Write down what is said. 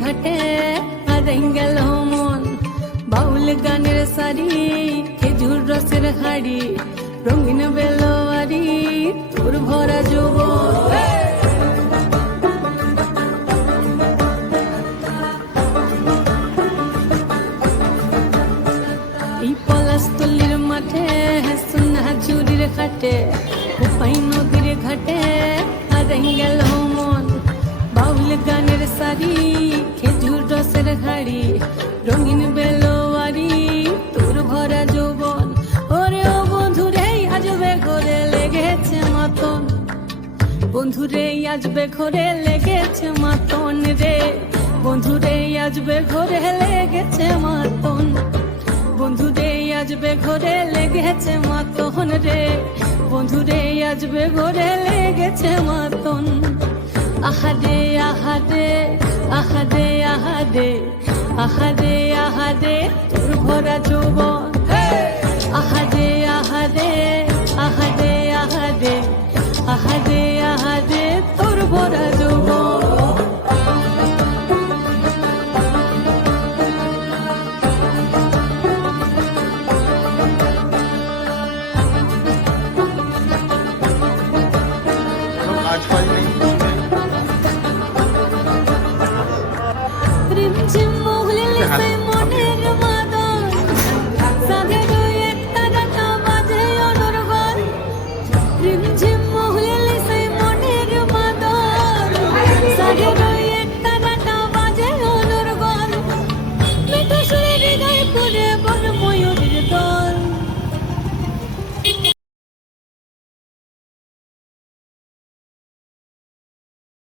ঘাটে হারাই গেল মন বাউল গানের সারি খেজুর রসের হাড়ি রঙিন বেলোয়ারি তোর ভরা যৌবন এই পলাশতলির মাঠে সোনা ঝুরির ঘাটে কোপাই নদীর ঘাটে হারাই গেল মন বাউল গানের সারি খেজুর রসের হাড়ি রঙিন বেলোয়ারি তোর ভরা যৌবন ওরে ও বন্ধুরে আজবে ঘরে লেগেছে মাতন বন্ধুরে আজবে ঘরে লেগেছে মাতন রে বন্ধুরে আজবে ঘরে লেগেছে মাতন বন্ধুরে আজবে ঘরে লেগেছে মাতন রে বন্ধুরে আজবে ঘরে লেগেছে মাতন আহারে আহারে আহারে আহারে আহারে আহারে তোর ভরা যৌবন আহারে আহারে আহারে আহারে আহারে আহারে তোর ভরা